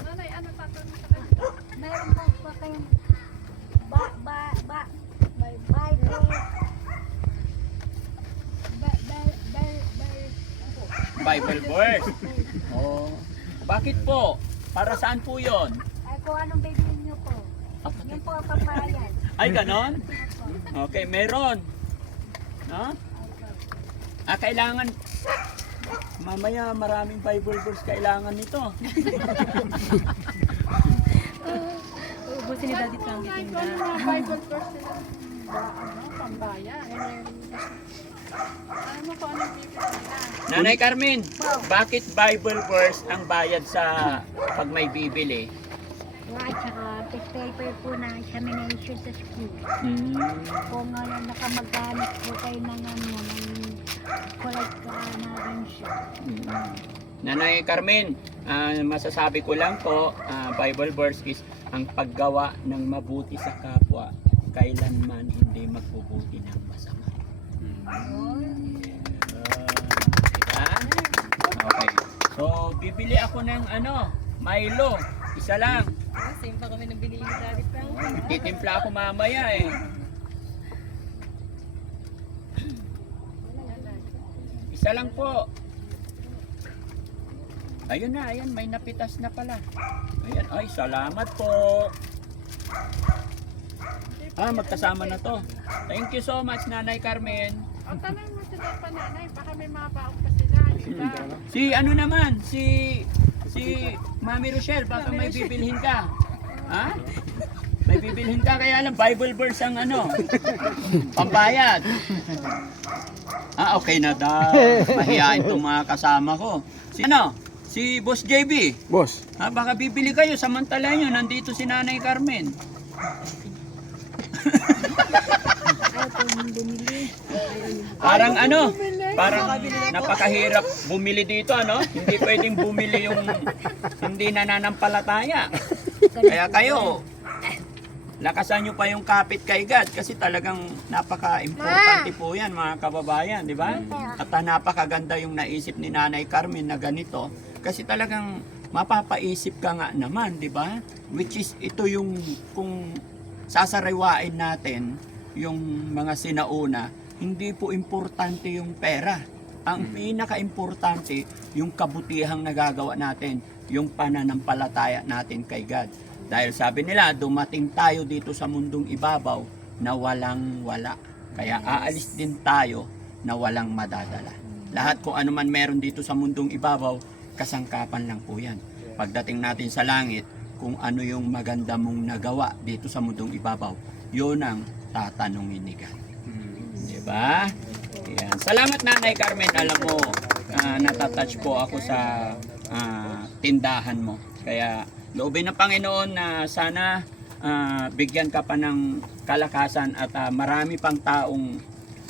Nanay, ano tatanong sa kanya? Meron po pa kayong Bible. Bible verse. Oh. Bakit po? Para saan po 'yon? Ay, kung anong bibilin niyo po. Yun po ang papayan. Ay, ganon? Okay, meron. No? Kailangan. Mamaya maraming Bible verse kailangan nito. Ubusin ni Daddy Frankie Ito tinda. yung mga Bible verse nila. Pambayan. Ano mo kung anong bibig nila? Nanay Carmen, bakit Bible verse ang bayad sa pag may bibili? At saka test paper po na examination sa school. Hmm. Kung nakamagkamit po kayo ng collect na rin siya. Nanay Carmen, masasabi ko lang po, Bible verse is ang paggawa ng mabuti sa kapwa, kailanman hindi magbubuti ng masama. Diba? Okay. So, bibili ako ng Milo. Isa lang. Same pa kami nang binili ni Daddy Frankie. Titimpla ako mamaya eh. Isa lang po. Ayun na, ayan, may napitas na pala. Ayan, ay, salamat po. Magkasama na to. Thank you so much, Nanay Carmen. O, tanong mo sila pa nanay, baka may mga baon pa sila. Diba? Si ano naman, si Mami Rochelle, baka may bibilhin ka. Ha? May bibilhin ka, kaya lang Bible verse ang pambayad. Okay na daw. Mahihain itong mga kasama ko. Si Boss JB. Boss. Baka bibili kayo, samantala nyo, nandito si Nanay Carmen. Ay, kung bumili. Parang napakahirap bumili dito, Hindi pwedeng bumili yung hindi nananampalataya. Kaya kayo, lakasan nyo pa yung kapit kay God kasi talagang napaka-importante po yan mga kababayan, di ba? At napakaganda yung naisip ni Nanay Carmen na ganito kasi talagang mapapaisip ka nga naman, di ba? Which is ito yung kung sasariwain natin yung mga sinauna, hindi po importante yung pera. Ang pinaka-importante yung kabutihang nagagawa natin, yung pananampalataya natin kay God. Dahil sabi nila, dumating tayo dito sa mundong ibabaw na walang wala. Kaya aalis din tayo na walang madadala. Lahat kung ano man meron dito sa mundong ibabaw, kasangkapan lang po yan. Pagdating natin sa langit, kung ano yung maganda mong nagawa dito sa mundong ibabaw, yun ang tatanungin ni God. Diba? Yan. Salamat Nanay Carmen, alam mo, natatouch po ako sa tindahan mo. Kaya loobin ng Panginoon na sana bigyan ka pa ng kalakasan at marami pang taong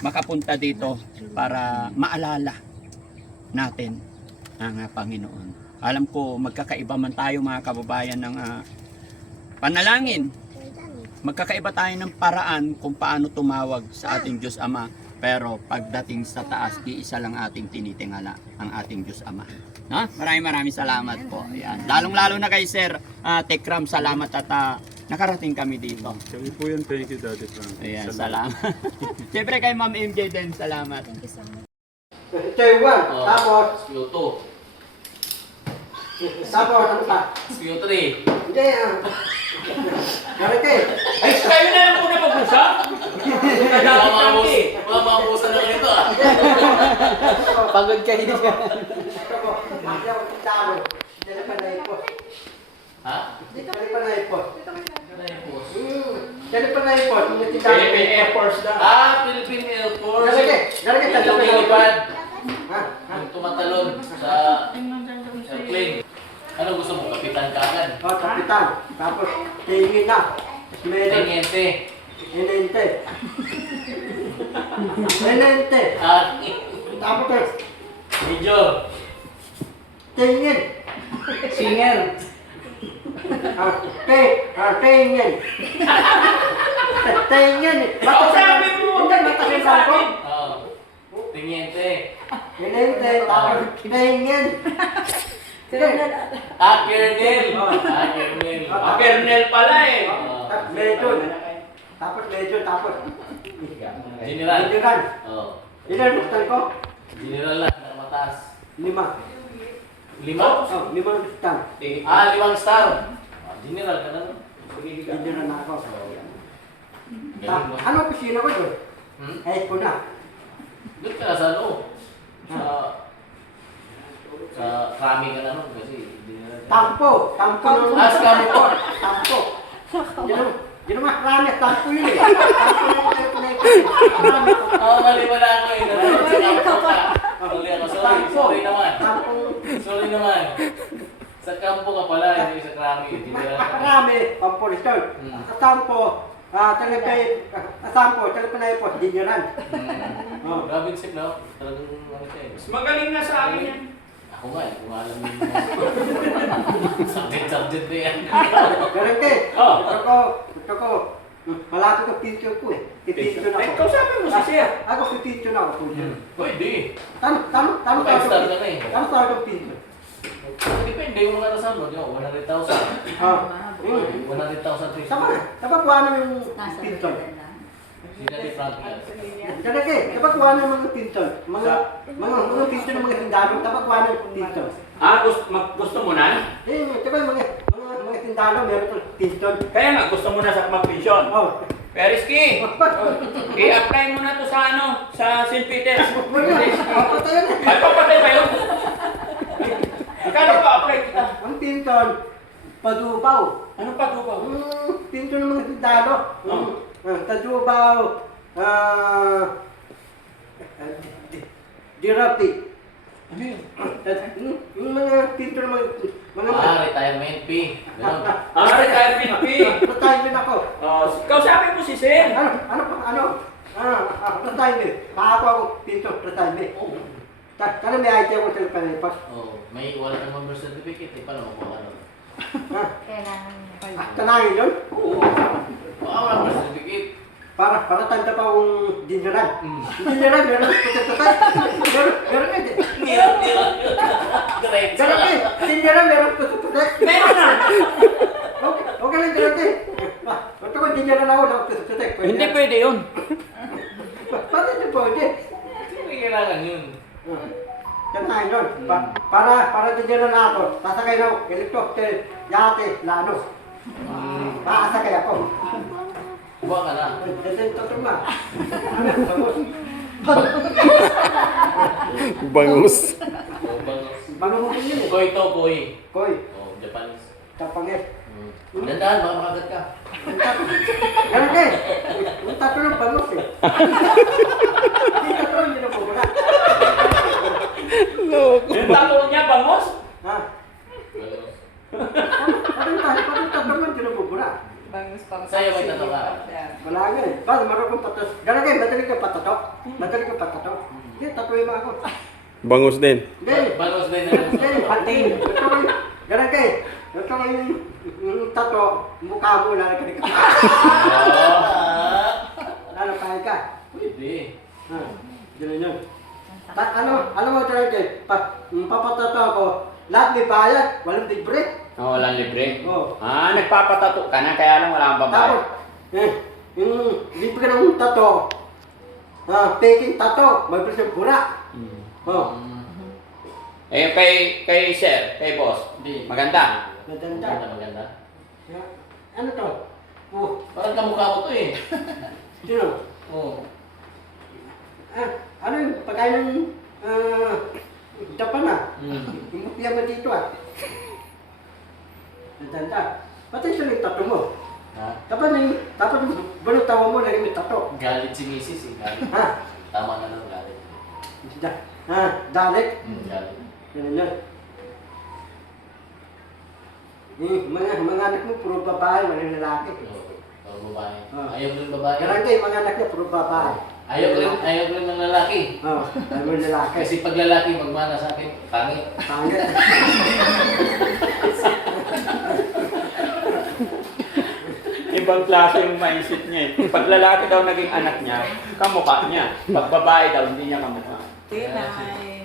makapunta dito para maalala natin ang Panginoon. Alam ko magkakaiba man tayo mga kababayan ng panalangin. Magkakaiba tayo ng paraan kung paano tumawag sa ating Diyos Ama. Pero pagdating sa taas, iisa lang ating tinitingala, ang ating Diyos Ama. Maraming salamat po. Ayan. Lalong-lalo na kay Sir Tekram, salamat at nakarating kami dito. Kami po yun, thank you Daddy Frankie. Ayan, salamat. Siyempre kay Ma'am MJ din, salamat. Thank you so much. Ito yung 1, tapos, Luto. tapos, ano pa? Luto 3. Hindi, Garete. Ay, kayo na lang muna mag-usap. Mamamusa na ganito Pagod kayo niya. Ito po, hindi ako kitaro. Dali pa na ipos. Ha? Dali pa na ipos. Dali pa na ipos. Philippine Air Force daw. Philippine Air Force. Garete, Yung tatlo na lumilipad, Ha? yung tumatalon sa airplane. Ano gusto mo? Kapitan ka agad? O, kapitan. Tapos, tingin na. Meron. Teniente. Enente. Enente. Tapos, Medyo. tingin. Singer. Tingin. Taingan eh. Kausapin mo, Hindi, huwag matagal sa ako. akin. Oo. Tiniente. Hinente, tapos taingan. Kernel. Kernel. Kernel pala eh. Tapos medyon. Tapos. General. General. Oo. Ilan buktan ko? General lang, mataas. 5. 5? Oh, 5 buktan. 5 star. General ka na. General na ako. Galing mo. Ano kusina ko doon? Eh, ko na. Doon ka na sa ano? Sa Krami ka na nun kasi general. Tampo. Tampo. Tampo. Yun naman, krami. Tampo yun eh. Oo, mali wala ako eh. Nanonood sa kampo ka. Mali ako, sorry naman. Tampo. Sorry naman. Sa kampo ka pala, hindi sa Krami. General ka. Krami. Tampo rin. Tampo. Talaga na po, general. Oh, grabe sip na. Talagang ano siya eh. Mas magaling na sa akin yan. Ako nga, kung alam mo yung mga subject na yan. Ganun din. Oh. Gusto ko. Malapit ko picture ko eh. Pipicture Eh, ako. kausapin mo si Sir. Ako pipicture na ako. Pwede. Tama Five-star ka na eh. Tama tayo ng picture. Depende yung mga nasa ano, 100,000. Ah. 100,000 Tama kuha na yung picture. Sila ni Frankie. Ganun din. Tama kuha na yung mga picture. Mga picture ng mga tindalo. Tama kuha na yung picture. Gusto mo na? Eh, tama yung mga tindalo. Meron itong picture. Kaya nga, gusto mo na sa mag-pension. Oh. Periski, i-apply mo na to sa sa St. Peter's. Papatayan na. Ay, papatay ba yun? Kala ko apply kita. Ang pinton, padubaw. Anong patubaw? Pinton ng mga tindalo. Padubaw. Giraffe. Ano yun? Yung mga pinton ng mga Retirement fee. Ganun. Retirement fee. retirement ako. Kausapin mo si Sir. Retirement. Paako ako pinton, retirement. Kaya may ID ako sa panipas. Oh, may wala namang birth certificate, eh, paano makuha ka nun? Tanangin yun. Oo. Wala birth certificate. Para tanda pa akong general. General, meron puti-puti. Meron nga. Great. Meron eh. General, meron puti-puti. Meron na. Okay lang, meron eh. Ba't ako general ako ng puti-puti? Hindi pwede yun. Ba't hindi pwede? Hindi kailangan yun. Tanangin yun. Para general na ako, sasakay na ako, helicopter, yate, lano. Makasakay ako. Buwa ka na. Kasi totoo nga. Bangus. Oh, bangos. Mangungutin yun eh. Koy to, koy. Koy, Oh, Japanese. tapangit. Dandahan, baka makagat ka. Ganun eh. Yung tato ng bangos eh. Hindi tato yung ginapubula. Yung tato niya, bangos? Ha? Bangos. Anong tato mo yung ginapubula? Sa'yo may tato ka. Wala nga eh. Basta marunong kong patos. Ganun eh, madali ka patato. Madali ka patato. Hindi, tatuin mo ako. Bangus din. Hindi. Bangos din na Hindi, pati. Ganun eh. Ito yung tato, mukha mo, lalagyan ka. Lalakay ka. Pwede. Ha, ganun yun. Ano mo talaga eh, papatato ako, lahat may bayad, walang libre. Walang libre. Oo. Nagpapatato ka na, kaya lang wala kang babae. Tapos, yung libre ng tato, peking tato, may presyo bura. Oh, Eh, kay Sir, kay Boss, Hindi. maganda. maganda. Maganda. Ano to? Oh, Parang kamukha mo to eh. sino? Oh. Ano yung pagkain ng Japan ah? Mm. Yung mupia mo dito ah. Maganda. Pati siya yung tato mo. Ha? Tapos bunong tawa mo, lagi may tato. Galit si Mrs. eh. Galit. Ha? Tama na lang galit. Dalit. Galit. Ganun yun. Mga anak mo, puro babae, walang lalaki. Pag babae. Ah. Ayaw ko rin babae. Ganun kayo, mga anak niya, puro babae. Ayaw ko rin ng lalaki. Oo, ayaw mo lalaki. Kasi pag lalaki magmana sa akin, pangit. Pangit. Iba ibang klase yung mindset niya eh. Pag lalaki daw naging anak niya, kamukha niya. Pag babae daw, hindi niya kamukha. Nay.